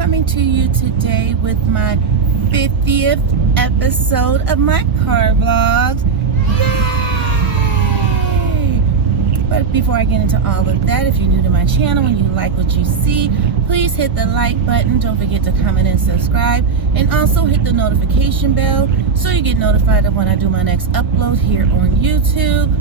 coming to you today with my 50th episode of my car vlogs. Yay! But before I get into all of that, if you're new to my channel and you like what you see, please hit the like button. Don't forget to comment and subscribe, and also hit the notification bell so you get notified of when I do my next upload here on YouTube.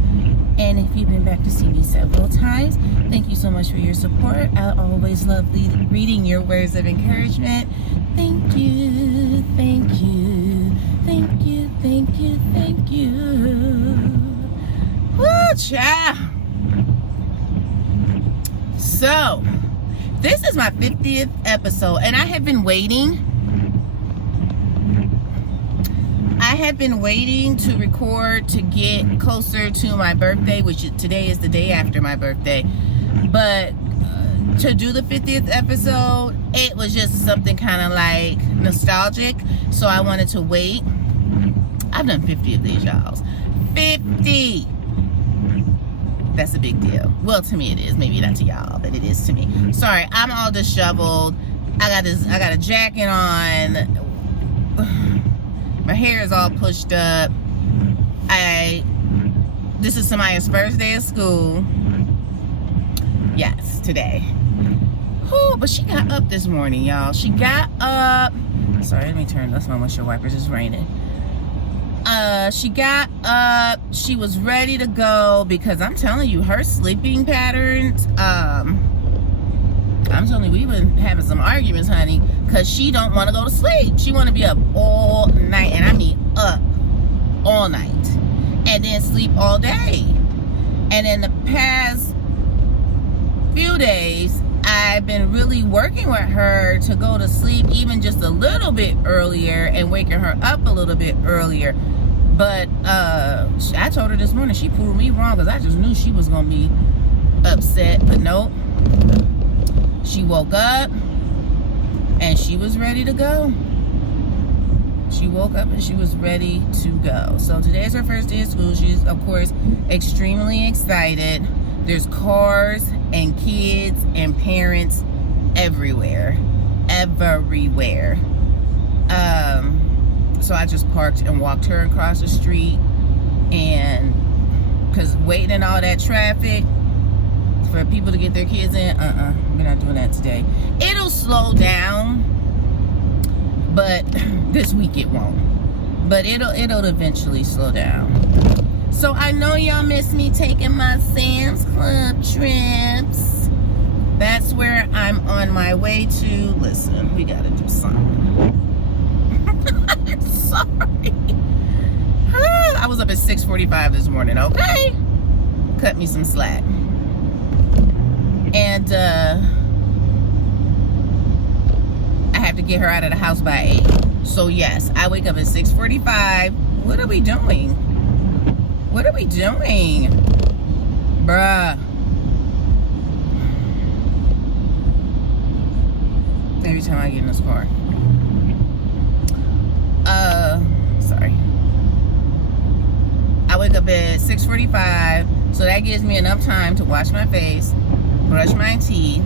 And if you've been back to see me several times, thank you so much for your support. I always love reading your words of encouragement. Thank you, thank you, thank you, thank you, thank you. Woo, child. So, this is my 50th episode, and I have been waiting. I have been waiting to record to get closer to my birthday, which today is the day after my birthday. But to do the 50th episode, it was just something kind of like nostalgic. So I wanted to wait. I've done 50 of these, y'all. 50! That's a big deal. Well, to me it is. Maybe not to y'all, but it is to me. Sorry, I'm all disheveled. I got a jacket on. My hair is all pushed up. This is Samaya's first day of school. Yes, today. Whew, but she got up this morning, y'all. She got up. Sorry, let me turn this on. Windshield wipers. It's raining. She got up. She was ready to go because I'm telling you, her sleeping patterns. I'm telling you, we've been having some arguments, honey, because she don't want to go to sleep. She want to be up all night, and I mean up all night, and then sleep all day. And in the past few days, I've been really working with her to go to sleep even just a little bit earlier and waking her up a little bit earlier. But I told her this morning, she proved me wrong because I just knew she was going to be upset, but nope. She woke up and she was ready to go. She woke up and she was ready to go. So today is her first day of school. She's, of course, extremely excited. There's cars and kids and parents everywhere. Everywhere. So I just parked and walked her across the street. And because waiting in all that traffic for people to get their kids in, we're not doing that today. It'll slow down, but this week it won't. But it'll eventually slow down. So I know y'all miss me taking my Sam's Club trips. That's where I'm on my way to. Listen, we gotta do something. I'm sorry. I was up at 6:45 this morning, okay? Cut me some slack. And I have to get her out of the house by 8. So yes, I wake up at 6:45. What are we doing? What are we doing? Bruh. Every time I get in this car. Sorry. I wake up at 6:45, so that gives me enough time to wash my face, brush my teeth,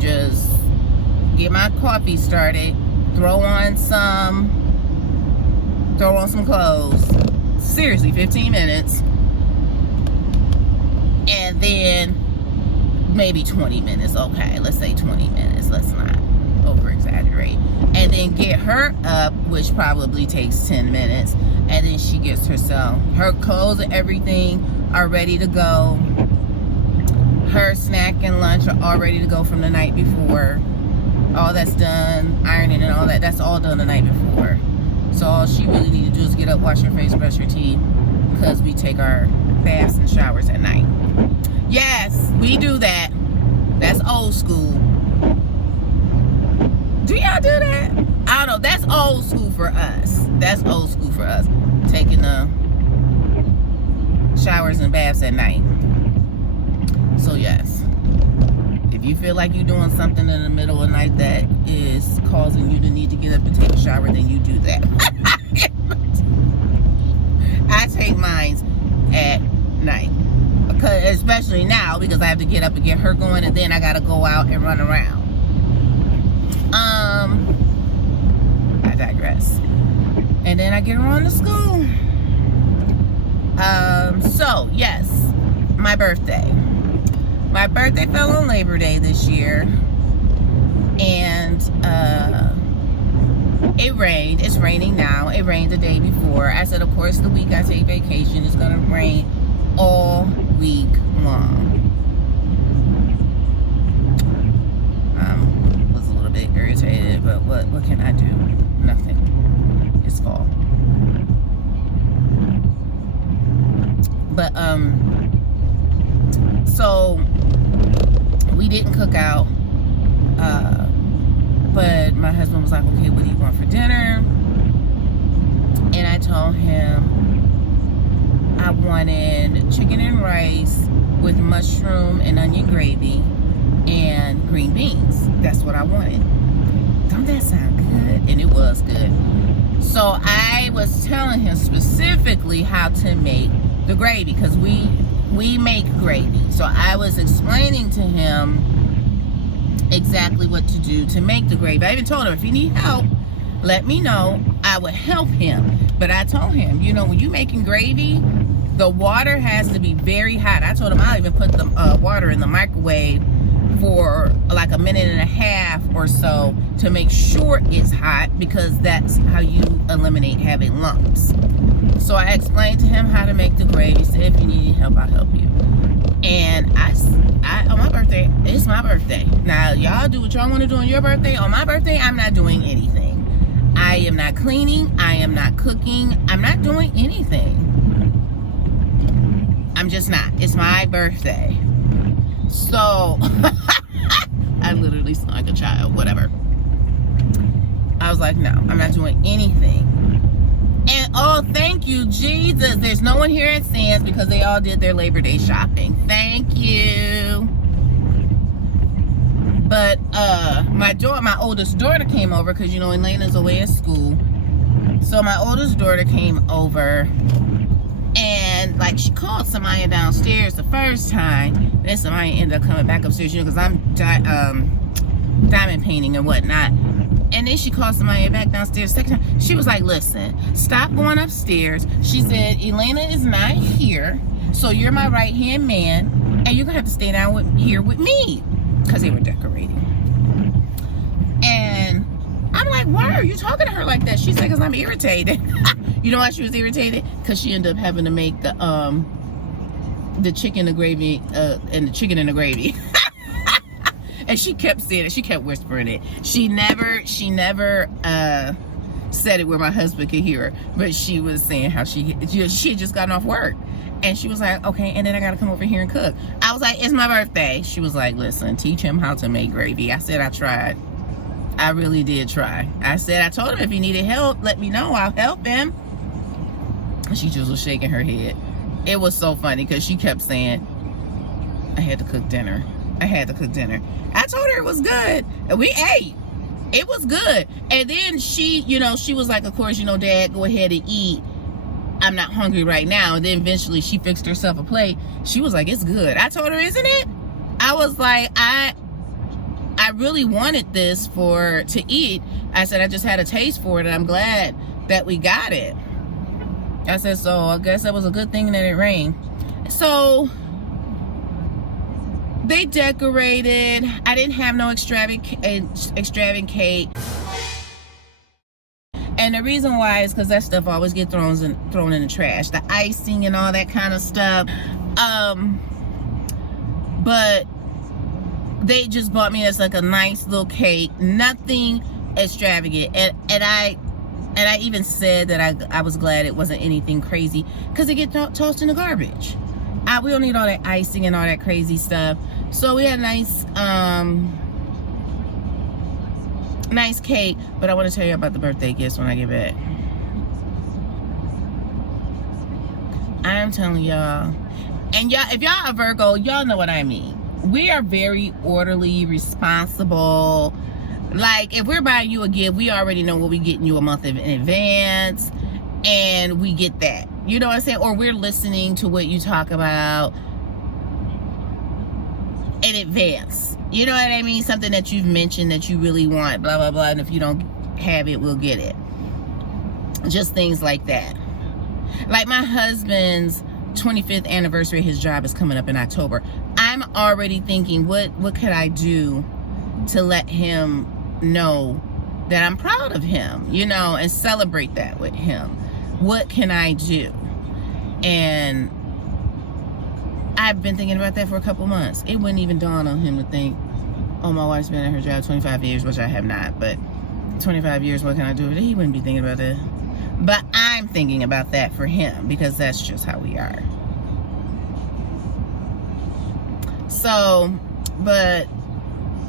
just get my coffee started, throw on some clothes. Seriously, 15 minutes. And then maybe 20 minutes. Okay, let's say 20 minutes. Let's not over exaggerate. And then get her up, which probably takes 10 minutes. And then she gets herself, her clothes and everything are ready to go. Her snack and lunch are all ready to go from the night before. All that's done, ironing and all that, that's all done the night before. So all she really needs to do is get up, wash her face, brush her teeth, because we take our baths and showers at night. Yes, we do that. That's old school. Do y'all do that? I don't know. That's old school for us. That's old school for us. Taking the showers and baths at night. So yes, if you feel like you're doing something in the middle of the night that is causing you to need to get up and take a shower, then you do that. I take mine at night, because especially now, because I have to get up and get her going, and then I gotta go out and run around. digress. And then I get her on to school. So yes, my birthday. My birthday fell on Labor Day this year, and it rained. It's raining now. It rained the day before. I said, of course, the week I take vacation, it's gonna rain all week long. Was a little bit irritated, but what can I do? Nothing. It's fall. But so we didn't cook out, but my husband was like, okay, what do you want for dinner? And I told him I wanted chicken and rice with mushroom and onion gravy and green beans. That's what I wanted. Don't that sound good? And it was good. So I was telling him specifically how to make the gravy, because we make gravy. So I was explaining to him exactly what to do to make the gravy. I even told him, if you need help, let me know. I would help him. But I told him, you know, when you're making gravy, the water has to be very hot. I told him I'll even put the water in the microwave for like a minute and a half or so to make sure it's hot, because that's how you eliminate having lumps. So I explained to him how to make the gravy. Said, if you need help, I'll help you. And I on my birthday, it's my birthday. Now, y'all do what y'all want to do on your birthday. On my birthday, I'm not doing anything. I am not cleaning. I am not cooking. I'm not doing anything. I'm just not. It's my birthday. So, I literally sound like a child. Whatever. I was like, no, I'm not doing anything. And oh, thank you, Jesus. There's no one here at Sam's because they all did their Labor Day shopping. Thank you. But my oldest daughter came over, because you know Elena's away at school. So my oldest daughter came over, and like she called Samaya downstairs the first time. Then Samaya ended up coming back upstairs, you know, because I'm diamond painting and whatnot. And then she called Samaya back downstairs second time. She was like, listen, stop going upstairs. She said, Elena is not here, so you're my right-hand man, and you're going to have to stay down here with me. Because they were decorating. And I'm like, why are you talking to her like that? She said, because I'm irritated. You know why she was irritated? Because she ended up having to make the chicken, the gravy, and the chicken and the gravy. And she kept saying it. She kept whispering it. She never said it where my husband could hear her. But she was saying how she had just gotten off work. And she was like, okay, and then I got to come over here and cook. I was like, it's my birthday. She was like, listen, teach him how to make gravy. I said, I tried. I really did try. I told him if he needed help, let me know. I'll help him. She just was shaking her head. It was so funny because she kept saying, I had to cook dinner. I had to cook dinner. I told her it was good. And we ate. It was good. And then she, you know, she was like, of course, you know, Dad, go ahead and eat. I'm not hungry right now. And then eventually she fixed herself a plate. She was like, it's good. I told her, isn't it? I was like, I really wanted this to eat. I said, I just had a taste for it, and I'm glad that we got it. I said, so I guess that was a good thing that it rained. So they decorated. I didn't have no extravagant cake. And the reason why is because that stuff always gets thrown in the trash. The icing and all that kind of stuff. But they just bought me as like a nice little cake. Nothing extravagant. And I even said that I was glad it wasn't anything crazy, because it gets tossed in the garbage. We don't need all that icing and all that crazy stuff. So we had a nice cake. But I want to tell you about the birthday gifts when I get back. I am telling y'all, and y'all, if y'all are Virgo, y'all know what I mean. We are very orderly, responsible. Like, if we're buying you a gift, we already know what we're getting you a month in advance, and we get that. You know what I'm saying? Or we're listening to what you talk about in advance. You know what I mean? Something that you've mentioned that you really want, blah, blah, blah. And if you don't have it, we'll get it. Just things like that. Like my husband's 25th anniversary of his job is coming up in October. I'm already thinking, what could I do to let him know that I'm proud of him, you know, and celebrate that with him. What can I do? And I've been thinking about that for a couple months. It wouldn't even dawn on him to think, oh, my wife's been at her job 25 years, which I have not, but 25 years, what can I do with it? He wouldn't be thinking about that. But I'm thinking about that for him because that's just how we are. So, but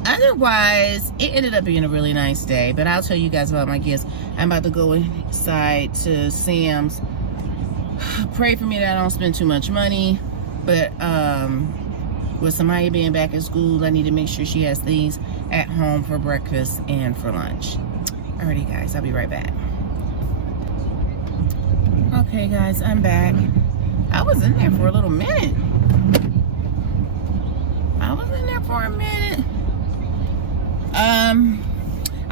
otherwise, it ended up being a really nice day. But I'll tell you guys about my gifts. I'm about to go inside to Sam's. Pray for me that I don't spend too much money. But with Samaya being back at school, I need to make sure she has things at home for breakfast and for lunch. Alrighty, guys, I'll be right back. Okay, guys, I'm back. I was in there for a little minute.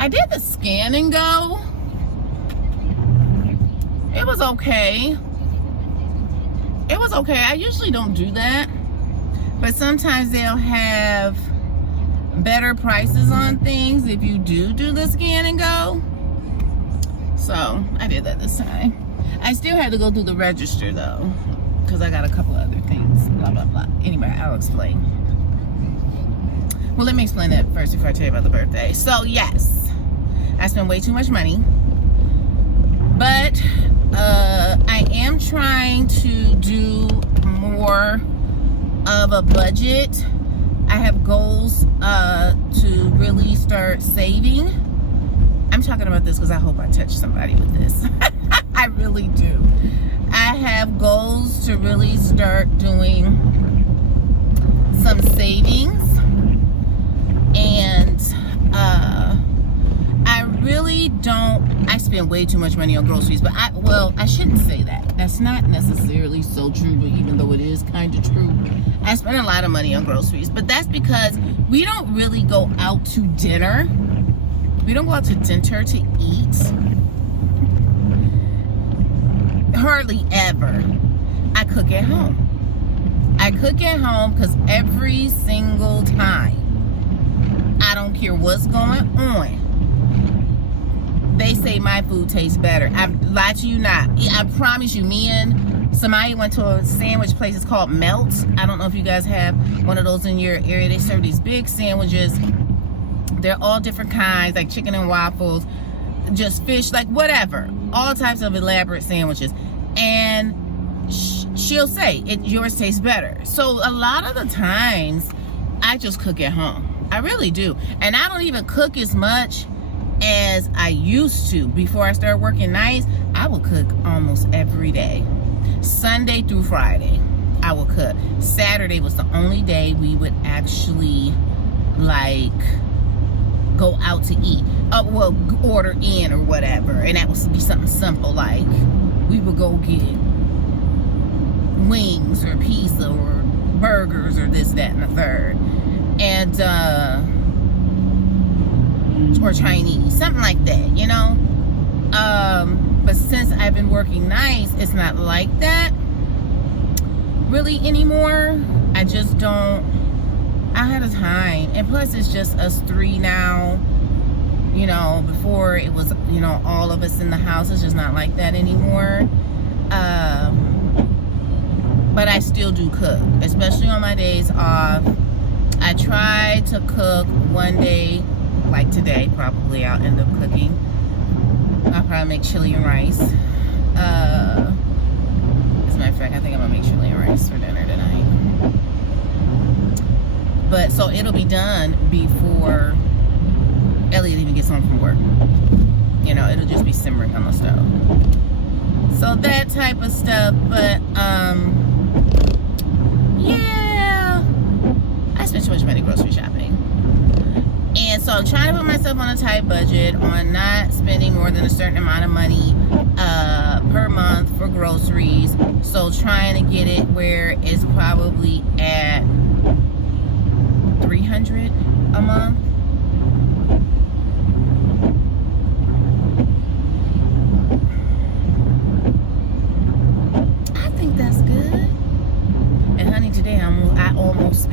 I did the scan and go. It was okay. I usually don't do that, but sometimes they'll have better prices on things if you do the scan and go. So I did that this time. I still had to go through the register though, because I got a couple other things, blah blah blah. Anyway, I'll explain. Well, let me explain that first before I tell you about the birthday. So yes, I spent way too much money, but I am trying to do more of a budget. I have goals to really start saving. I'm talking about this because I hope I touch somebody with this. I really do. I have goals to really start doing some savings, and I really don't. I spend way too much money on groceries, but I shouldn't say that. That's not necessarily so true, but even though it is kind of true, I spend a lot of money on groceries, but that's because we don't really go out to dinner. We don't go out to dinner to eat. Hardly ever. I cook at home. I cook at home because every single time, I don't care what's going on, they say my food tastes better. I lie to you not. I promise you, me and Samaya went to a sandwich place. It's called Melt. I don't know if you guys have one of those in your area. They serve these big sandwiches. They're all different kinds, like chicken and waffles, just fish, like whatever. All types of elaborate sandwiches. And she'll say, yours tastes better. So a lot of the times, I just cook at home. I really do. And I don't even cook as much as I used to. Before I started working nights, I would cook almost every day. Sunday through Friday, I would cook. Saturday was the only day we would actually, like, go out to eat. Well, order in or whatever. And that would be something simple, like we would go get wings or pizza or burgers or this, that, and the third. And, or Chinese, something like that, you know? But since I've been working nights, it's not like that really anymore. I just don't, I have the time. And plus it's just us three now. You know, before it was, you know, all of us in the house. It's just not like that anymore. But I still do cook, especially on my days off. I try to cook one day, like today, probably I'll end up cooking. I'll probably make chili and rice. As a matter of fact, I think I'm gonna make chili and rice for dinner tonight. But so it'll be done before Elliot even gets home from work. You know, it'll just be simmering on the stove. So that type of stuff, but yeah, I spent too much money grocery shopping. And so I'm trying to put myself on a tight budget on not spending more than a certain amount of money per month for groceries. So trying to get it where it's probably at $300 a month.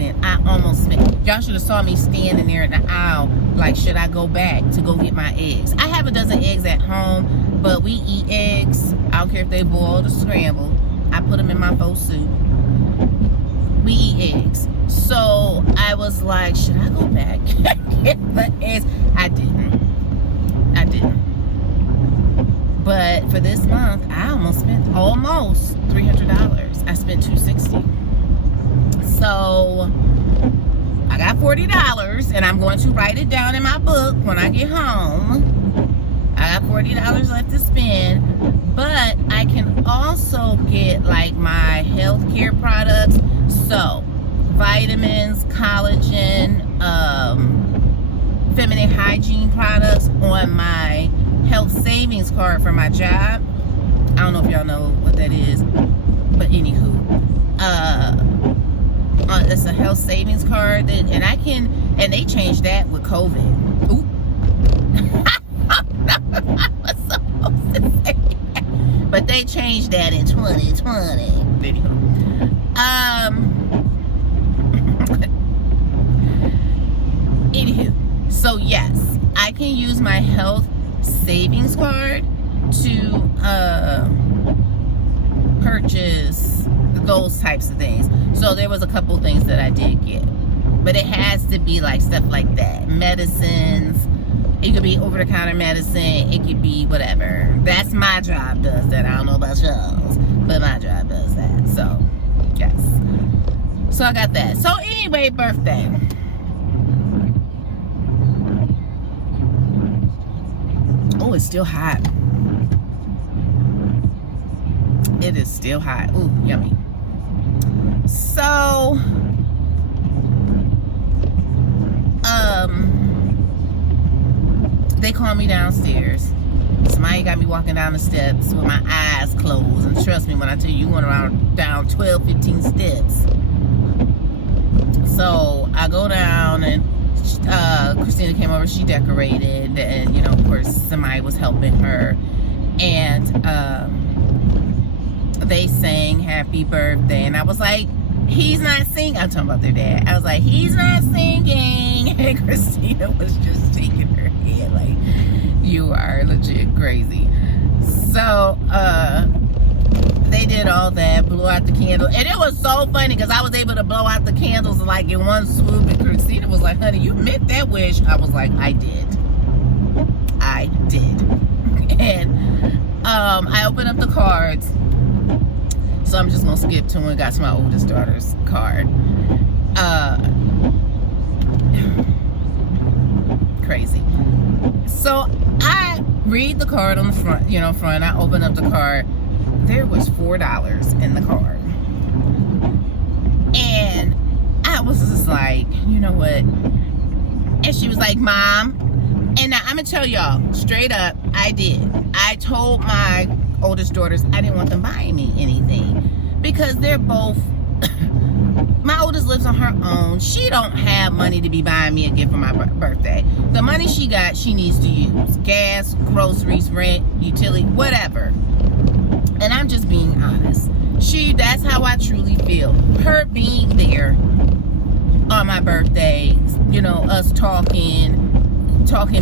spent. I almost spent. Y'all should have saw me standing there in the aisle, like, should I go back to go get my eggs? I have a dozen eggs at home, but we eat eggs. I don't care if they boiled or scrambled. I put them in my faux soup. We eat eggs. So I was like, should I go back and get the eggs? I didn't. But for this month, I almost spent almost $300. I spent $260. So I got $40, and I'm going to write it down in my book when I get home. I got $40 left to spend, but I can also get like my healthcare products. So vitamins, collagen, feminine hygiene products on my health savings card for my job. I don't know if y'all know what that is, but anywho, it's a health savings card that, and they changed that with COVID. Ooh. I was supposed to say that, but they changed that in 2020. Anywho, so yes, I can use my health savings card to purchase those types of things. So there was a couple things that I did get, but it has to be like stuff like that, medicines. It could be over-the-counter medicine. It could be whatever. That's my job does that. I don't know about y'all's, but my job does that. So yes, so I got that. So anyway, birthday. Oh, it's still hot. It is still hot. Ooh, yummy. So, they called me downstairs. Somebody got me walking down the steps with my eyes closed. And trust me when I tell you, went down 12, 15 steps. So, I go down and Christina came over, she decorated, and of course somebody was helping her, and they sang happy birthday, and I was like, he's not singing. I'm talking about their dad. I was like, he's not singing, and Christina was just shaking her head like, you are legit crazy. So they did all that, blew out the candle, and it was so funny because I was able to blow out the candles like in one swoop, and Christina was like, honey, you meant that wish. I was like, I did. And I opened up the cards, so I'm just gonna skip to and got to my oldest daughter's card. Crazy. So I read the card on the front, I open up the card. There was $4 in the card. And I was just like, you know what? And she was like, Mom. And now I'm going to tell y'all, straight up, I did. I told my oldest daughters I didn't want them buying me anything. Because they're both, my oldest lives on her own. She don't have money to be buying me a gift for my birthday. The money she got, she needs to use. Gas, groceries, rent, utility, whatever. And I'm just being honest. That's how I truly feel. Her being there on my birthday, us talking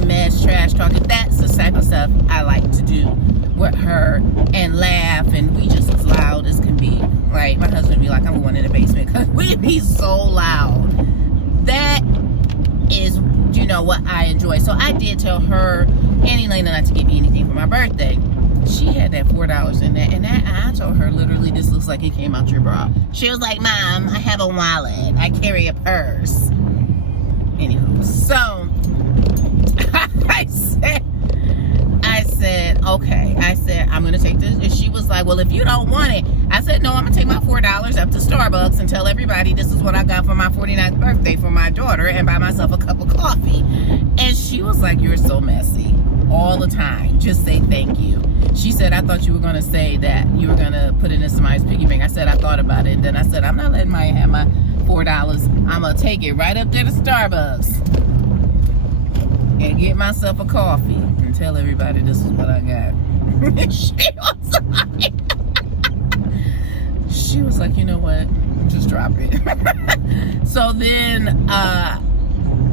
mess, trash talking, that's the type of stuff I like to do with her, and laugh, and we just as loud as can be. Like, my husband would be like, I'm going in the basement, because we be so loud. That is, what I enjoy. So I did tell her and Elena not to give me anything for my birthday. She had that $4 in there, and I told her, literally, this looks like it came out your bra. She was like, Mom, I have a wallet. I carry a purse. Anywho, so I said, okay. I said, I'm going to take this. And she was like, well, if you don't want it. I said, no, I'm going to take my $4 up to Starbucks and tell everybody this is what I got for my 49th birthday for my daughter, and buy myself a cup of coffee. And she was like, you're so messy. All the time. Just say thank you. She said, I thought you were going to say that you were going to put it in somebody's piggy bank. I said, I thought about it. And then I said, I'm not letting Maya have my $4. I'm going to take it right up there to Starbucks and get myself a coffee and tell everybody this is what I got. She was like, you know what? just drop it. So then,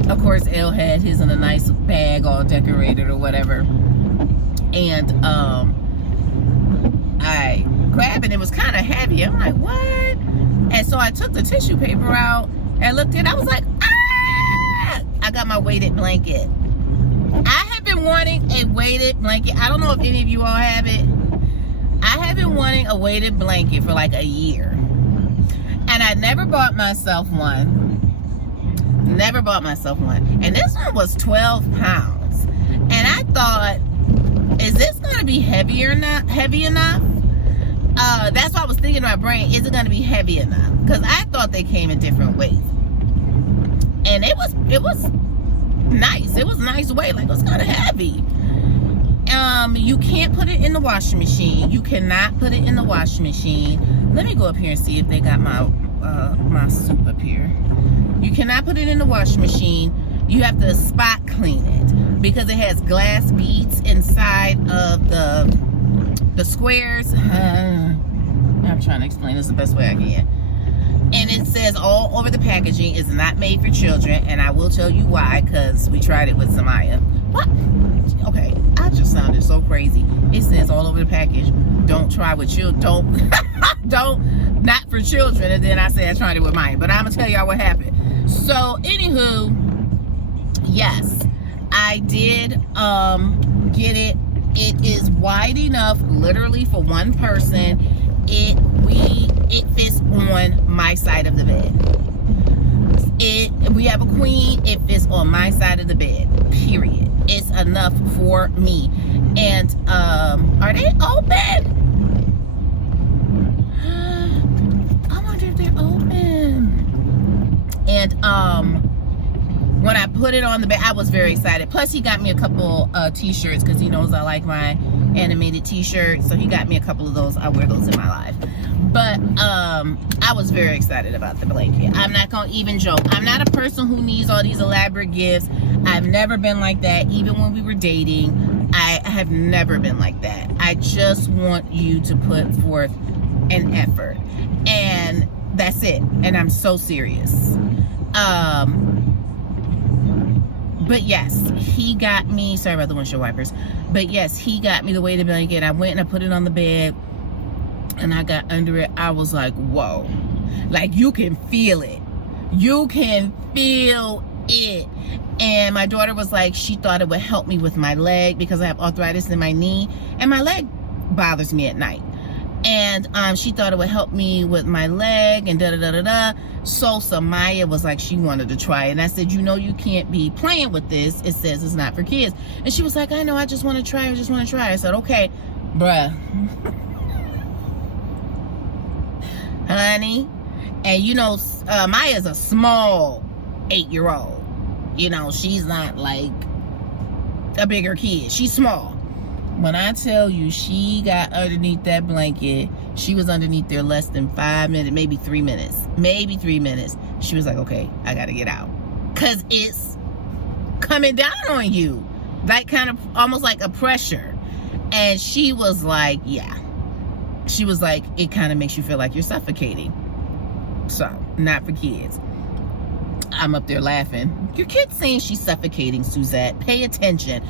of course, Elle had his in a nice bag, all decorated or whatever. And I grabbed it. It was kind of heavy. I'm like, what? And so I took the tissue paper out and looked at it. I was like, ah! I got my weighted blanket. I have been wanting a weighted blanket. I don't know if any of you all have it. I have been wanting a weighted blanket for like a year. And I never bought myself one. Never bought myself one. And this one was 12 pounds. And I thought, is this going to be heavy enough? That's what I was thinking in my brain. Is it going to be heavy enough? Because I thought they came in different weights. And it was nice. It was nice weight. Like, it was kind of heavy. You can't put it in the washing machine. You cannot put it in the washing machine. Let me go up here and see if they got my my soup up here. You cannot put it in the washing machine. You have to spot clean it because it has glass beads inside of the squares. I'm trying to explain this the best way I can. And it says all over the packaging it's not made for children, and I will tell you why, because we tried it with Samaya. What? Okay, I just sounded so crazy. It says all over the package, don't try with children, don't, not for children, and then I said I tried it with mine. But I'm gonna tell y'all what happened. So anywho, yes, I did get it. It is wide enough literally for one person. It fits on my side of the bed. We have a queen, it fits on my side of the bed, period. It's enough for me. And are they open? I wonder if they're open. And when I put it on the bed, I was very excited. Plus, he got me a couple t-shirts because he knows I like my animated t-shirts. So he got me a couple of those. I wear those in my life. But I was very excited about the blanket. I'm not gonna even joke. I'm not a person who needs all these elaborate gifts. I've never been like that. Even when we were dating, I have never been like that. I just want you to put forth an effort, and that's it. And I'm so serious. But yes, he got me, sorry about the windshield wipers, but yes, he got me the weighted blanket. I went and I put it on the bed and I got under it. I was like, whoa, like you can feel it. You can feel it. And my daughter was like, she thought it would help me with my leg because I have arthritis in my knee and my leg bothers me at night. And she thought it would help me with my leg and da-da-da-da-da. So Samaya was like, she wanted to try it. And I said, you know, you can't be playing with this. It says it's not for kids. And she was like, I know, I just want to try. I said, okay, bruh. Honey. And you know, Maya's a small 8-year-old. You know, she's not like a bigger kid. She's small. When I tell you she got underneath that blanket, she was underneath there less than 5 minutes, maybe 3 minutes. Maybe 3 minutes. She was like, okay, I gotta get out. Cause it's coming down on you. Like kind of almost like a pressure. And she was like, yeah. She was like, it kind of makes you feel like you're suffocating. So, not for kids. I'm up there laughing. Your kid's saying she's suffocating, Suzette. Pay attention.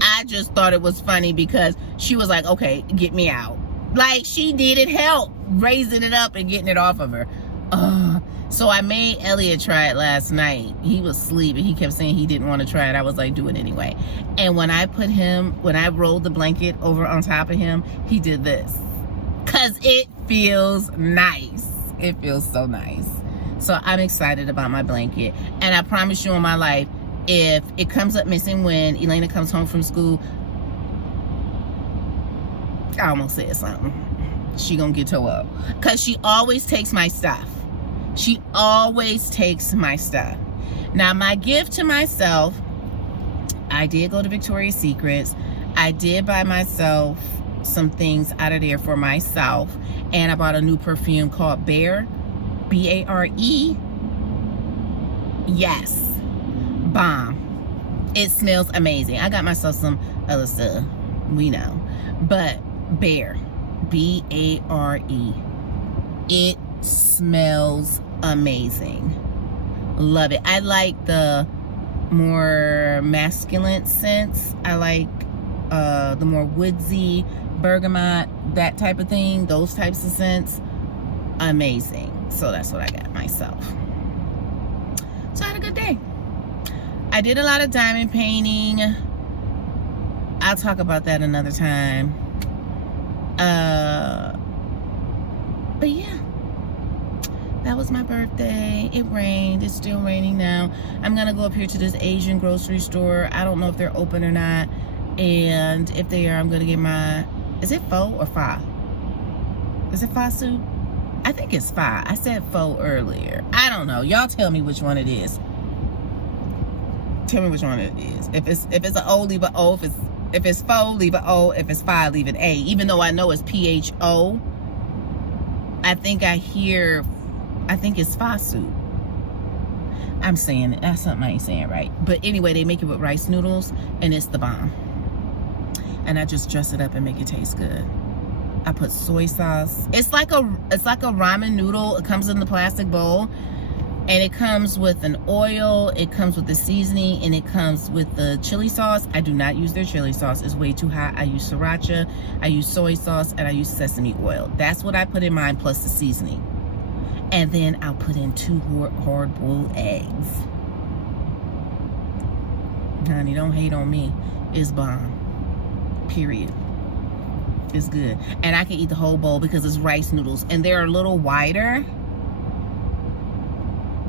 I just thought it was funny because she was like, okay, get me out. Like, she needed help raising it up and getting it off of her. So I made Elliot try it last night. He was asleep and he kept saying he didn't want to try it. I was like, do it anyway. And when I rolled the blanket over on top of him, he did this. Because it feels nice. It feels so nice. So I'm excited about my blanket. And I promise you in my life, if it comes up missing when Elena comes home from school, I almost said something. She gonna get toe up. Because she always takes my stuff. She always takes my stuff. Now, my gift to myself, I did go to Victoria's Secrets. I did buy myself some things out of there for myself. And I bought a new perfume called Bare. B-A-R-E. Yes. Bomb. It smells amazing. I got myself some other stuff. We know. But Bare. B-A-R-E. It smells amazing. Love it. I like the more masculine scents. I like the more woodsy, bergamot, that type of thing. Those types of scents. Amazing. So that's what I got myself. So I had a good day. I did a lot of diamond painting. I'll talk about that another time. But yeah, that was my birthday. It rained. It's still raining now. I'm gonna go up here to this Asian grocery store. I don't know if they're open or not, and if they are, I'm gonna get my, is it pho or fa? Is it fa soup? I think it's fa. I said pho earlier. I don't know. Y'all tell me which one it is. Tell me which one it is. If it's an O, leave an O. If it's pho, leave an O. If it's fa, leave an A. Even though I know it's PHO, I think it's fa soup. I'm saying it. That's something I ain't saying right. But anyway, they make it with rice noodles, and it's the bomb. And I just dress it up and make it taste good. I put soy sauce. It's like a ramen noodle. It comes in the plastic bowl, and it comes with an oil, it comes with the seasoning, and it comes with the chili sauce. I do not use their chili sauce. It's way too hot. I use sriracha, I use soy sauce, and I use sesame oil. That's what I put in mine, plus the seasoning. And then I'll put in 2 hard-boiled eggs. Honey, don't hate on me. It's bomb. Period. It's good. And I can eat the whole bowl because it's rice noodles. And they're a little wider.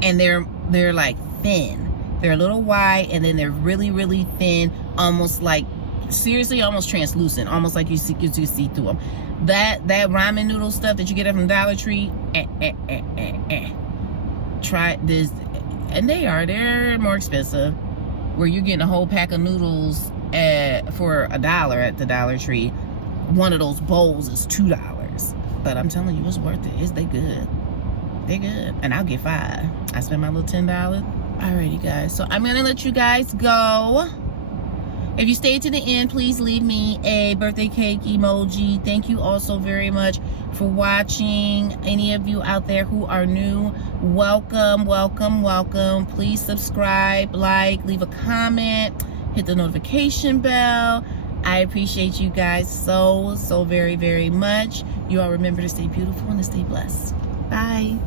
And they're like thin. They're a little wide, and then they're really, really thin, almost like, seriously, almost translucent, almost like you see through them. That ramen noodle stuff that you get from Dollar Tree, try this. And they're more expensive, where you're getting a whole pack of noodles for $1 at the Dollar Tree. One of those bowls is $2. But I'm telling you, it's worth it. They good. They're good. And I'll get 5. I spent my little $10. Alrighty, guys. So I'm gonna let you guys go. If you stayed to the end, please leave me a birthday cake emoji. Thank you all so very much for watching. Any of you out there who are new, welcome, welcome, welcome. Please subscribe, like, leave a comment, hit the notification bell. I appreciate you guys so very, very much. You all remember to stay beautiful and to stay blessed. Bye.